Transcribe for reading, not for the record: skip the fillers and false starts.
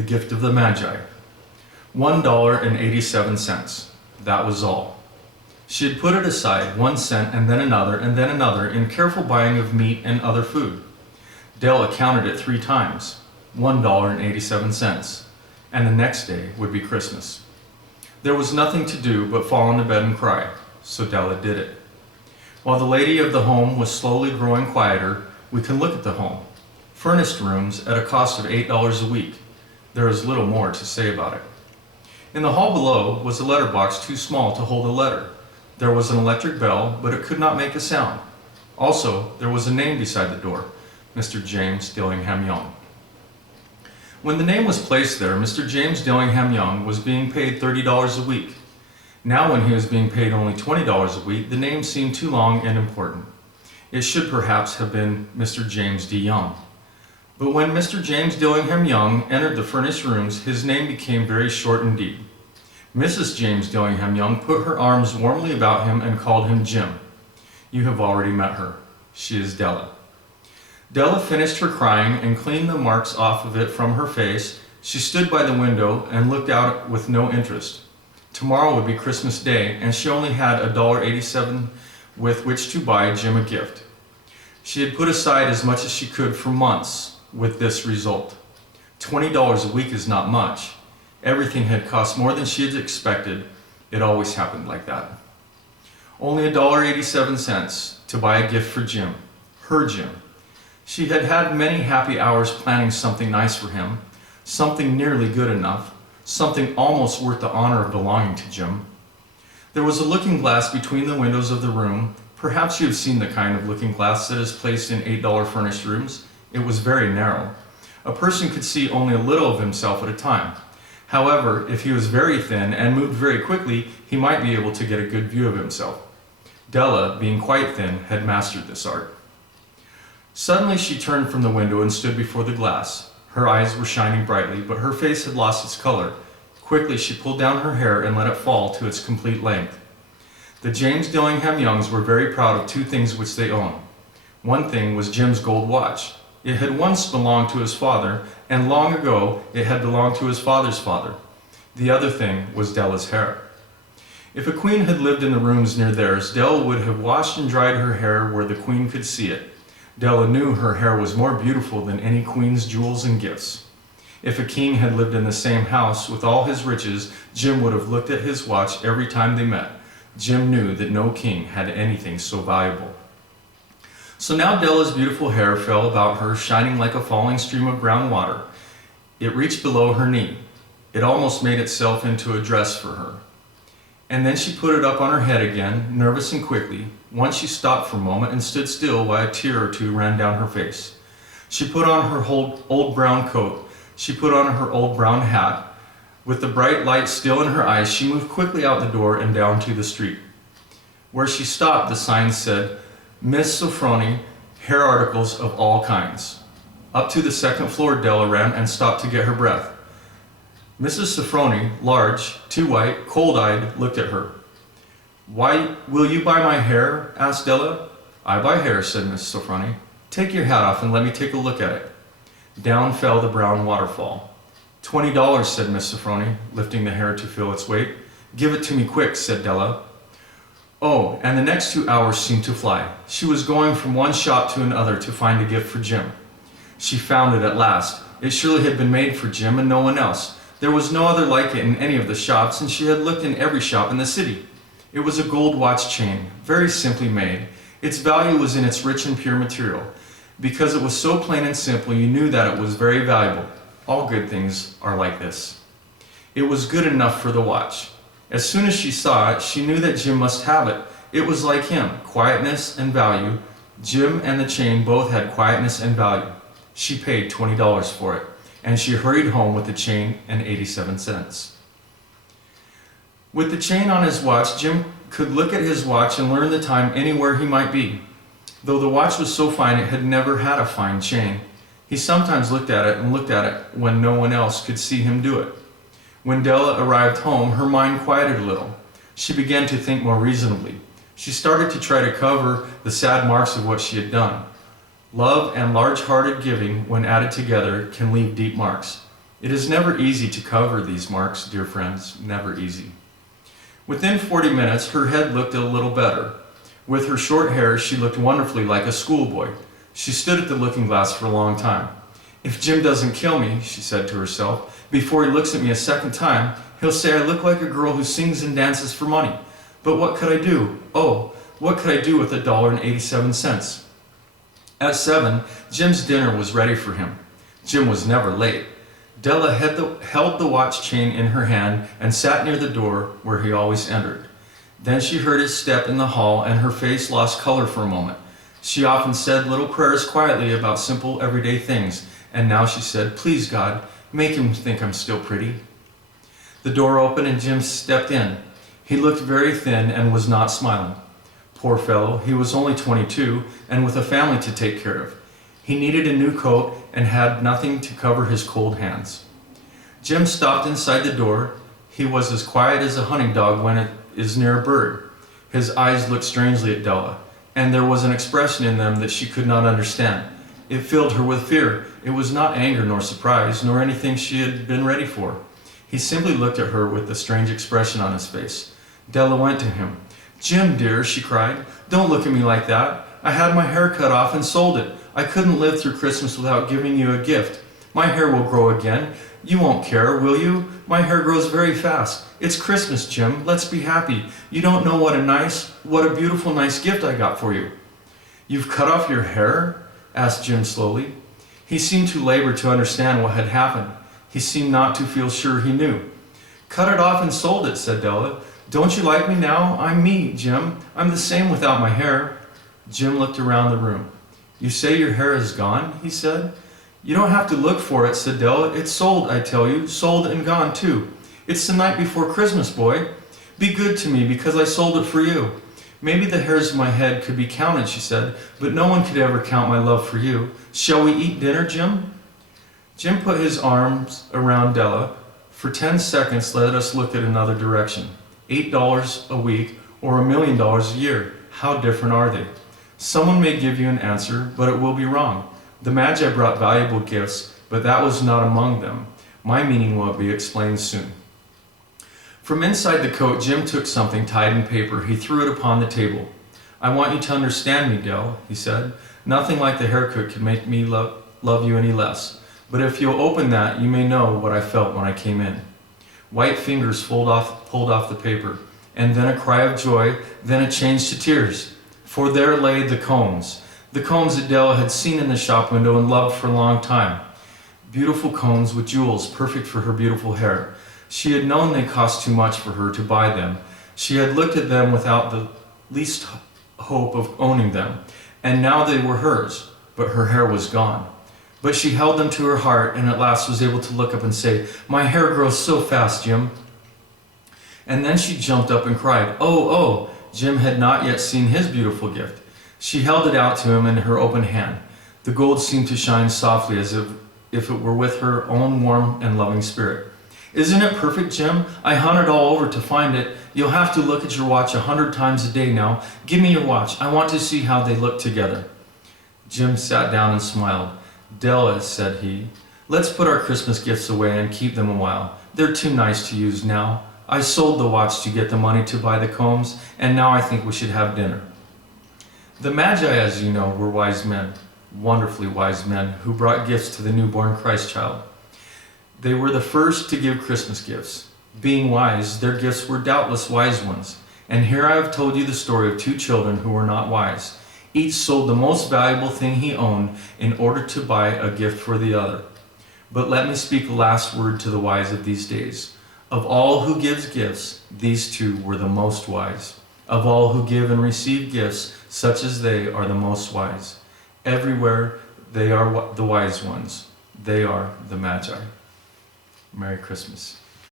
the gift of the Magi. $1.87. That was all. She had put it aside, 1 cent and then another in careful buying of meat and other food. Della counted it 3 times, $1.87, and the next day would be Christmas. There was nothing to do but fall into bed and cry, so Della did it. While the lady of the home was slowly growing quieter, we can look at the home. Furnished rooms at a cost of $8 a week. There is little more to say about it. In the hall below was a letterbox too small to hold a letter. There was an electric bell, but it could not make a sound. Also, there was a name beside the door, Mr. James Dillingham Young. When the name was placed there, Mr. James Dillingham Young was being paid $30 a week. Now when he was being paid only $20 a week, the name seemed too long and important. It should perhaps have been Mr. James D. Young. But when Mr. James Dillingham Young entered the furnished rooms, his name became very short indeed. Mrs. James Dillingham Young put her arms warmly about him and called him Jim. You have already met her. She is Della. Della finished her crying and cleaned the marks off of it from her face. She stood by the window and looked out with no interest. Tomorrow would be Christmas Day, and she only had $1.87 with which to buy Jim a gift. She had put aside as much as she could for months, with this result. $20 a week is not much. Everything had cost more than she had expected. It always happened like that. Only $1.87 to buy a gift for Jim, her Jim. She had had many happy hours planning something nice for him, something nearly good enough, something almost worth the honor of belonging to Jim. There was a looking glass between the windows of the room. Perhaps you have seen the kind of looking glass that is placed in $8 furnished rooms. It was very narrow. A person could see only a little of himself at a time. However, if he was very thin and moved very quickly, he might be able to get a good view of himself. Della, being quite thin, had mastered this art. Suddenly she turned from the window and stood before the glass. Her eyes were shining brightly, but her face had lost its color. Quickly she pulled down her hair and let it fall to its complete length. The James Dillingham Youngs were very proud of 2 things which they owned. One thing was Jim's gold watch. It had once belonged to his father, and long ago it had belonged to his father's father. The other thing was Della's hair. If a queen had lived in the rooms near theirs, Della would have washed and dried her hair where the queen could see it. Della knew her hair was more beautiful than any queen's jewels and gifts. If a king had lived in the same house with all his riches, Jim would have looked at his watch every time they met. Jim knew that no king had anything so valuable. So now Della's beautiful hair fell about her, shining like a falling stream of brown water. It reached below her knee. It almost made itself into a dress for her. And then she put it up on her head again, nervous and quickly. Once she stopped for a moment and stood still while a tear or 2 ran down her face. She put on her old brown coat. She put on her old brown hat. With the bright light still in her eyes, she moved quickly out the door and down to the street. Where she stopped, the sign said, Miss Sofroni, hair articles of all kinds. Up to the 2nd floor Della ran and stopped to get her breath. Mrs. Sofroni, large, too white, cold-eyed, looked at her. Why, will you buy my hair? Asked Della. I buy hair, said Mrs. Sofroni. Take your hat off and let me take a look at it. Down fell the brown waterfall. $20, said Miss Sofroni, lifting the hair to feel its weight. Give it to me quick, said Della. Oh, and the next 2 hours seemed to fly. She was going from one shop to another to find a gift for Jim. She found it at last. It surely had been made for Jim and no one else. There was no other like it in any of the shops, and she had looked in every shop in the city. It was a gold watch chain, very simply made. Its value was in its rich and pure material. Because it was so plain and simple, you knew that it was very valuable. All good things are like this. It was good enough for the watch. As soon as she saw it, she knew that Jim must have it. It was like him, quietness and value. Jim and the chain both had quietness and value. She paid $20 for it, and she hurried home with the chain and 87 cents. With the chain on his watch, Jim could look at his watch and learn the time anywhere he might be. Though the watch was so fine, it had never had a fine chain. He sometimes looked at it when no one else could see him do it. When Della arrived home, her mind quieted a little. She began to think more reasonably. She started to try to cover the sad marks of what she had done. Love and large-hearted giving, when added together, can leave deep marks. It is never easy to cover these marks, dear friends, never easy. Within 40 minutes, her head looked a little better. With her short hair, she looked wonderfully like a schoolboy. She stood at the looking glass for a long time. If Jim doesn't kill me, she said to herself, before he looks at me a second time, he'll say I look like a girl who sings and dances for money. But what could I do? Oh, what could I do with $1.87? At 7, Jim's dinner was ready for him. Jim was never late. Della held the watch chain in her hand and sat near the door where he always entered. Then she heard his step in the hall and her face lost color for a moment. She often said little prayers quietly about simple everyday things, and now she said, "Please God, make him think I'm still pretty." The door opened and Jim stepped in. He looked very thin and was not smiling. Poor fellow, he was only 22 and with a family to take care of. He needed a new coat and had nothing to cover his cold hands. Jim stopped inside the door. He was as quiet as a hunting dog when it is near a bird. His eyes looked strangely at Della, and there was an expression in them that she could not understand. It filled her with fear. It was not anger nor surprise, nor anything she had been ready for. He simply looked at her with a strange expression on his face. Della went to him. "Jim, dear," she cried, "don't look at me like that. I had my hair cut off and sold it. I couldn't live through Christmas without giving you a gift. My hair will grow again. You won't care, will you? My hair grows very fast. It's Christmas, Jim. Let's be happy. You don't know what a beautiful, nice gift I got for you." "You've cut off your hair?" asked Jim slowly. He seemed to labor to understand what had happened. He seemed not to feel sure he knew. "Cut it off and sold it," said Della. "Don't you like me now? I'm me, Jim. I'm the same without my hair." Jim looked around the room. "You say your hair is gone?" he said. "You don't have to look for it," said Della. "It's sold, I tell you, sold and gone too. It's the night before Christmas, boy. Be good to me because I sold it for you. Maybe the hairs of my head could be counted," she said, "but no one could ever count my love for you. Shall we eat dinner, Jim?" Jim put his arms around Della. For 10 seconds, let us look at another direction. $8 a week or $1,000,000 a year. How different are they? Someone may give you an answer, but it will be wrong. The Magi brought valuable gifts, but that was not among them. My meaning will be explained soon. From inside the coat, Jim took something tied in paper. He threw it upon the table. "I want you to understand me, Dell," he said. "Nothing like the haircut could make me love you any less. But if you'll open that, you may know what I felt when I came in." White fingers pulled off the paper, and then a cry of joy, then a change to tears. For there lay the combs that Della had seen in the shop window and loved for a long time. Beautiful combs with jewels, perfect for her beautiful hair. She had known they cost too much for her to buy them. She had looked at them without the least hope of owning them, and now they were hers, but her hair was gone. But she held them to her heart and at last was able to look up and say, "My hair grows so fast, Jim." And then she jumped up and cried, "Oh, oh!" Jim had not yet seen his beautiful gift. She held it out to him in her open hand. The gold seemed to shine softly as if it were with her own warm and loving spirit. "Isn't it perfect, Jim? I hunted all over to find it. You'll have to look at your watch 100 times a day now. Give me your watch. I want to see how they look together." Jim sat down and smiled. "Della," said he, "let's put our Christmas gifts away and keep them a while. They're too nice to use now. I sold the watch to get the money to buy the combs, and now I think we should have dinner." The Magi, as you know, were wise men, wonderfully wise men, who brought gifts to the newborn Christ child. They were the first to give Christmas gifts. Being wise, their gifts were doubtless wise ones. And here I have told you the story of 2 children who were not wise. Each sold the most valuable thing he owned in order to buy a gift for the other. But let me speak a last word to the wise of these days. Of all who gives gifts, these 2 were the most wise. Of all who give and receive gifts, such as they are the most wise. Everywhere they are the wise ones. They are the Magi. Merry Christmas.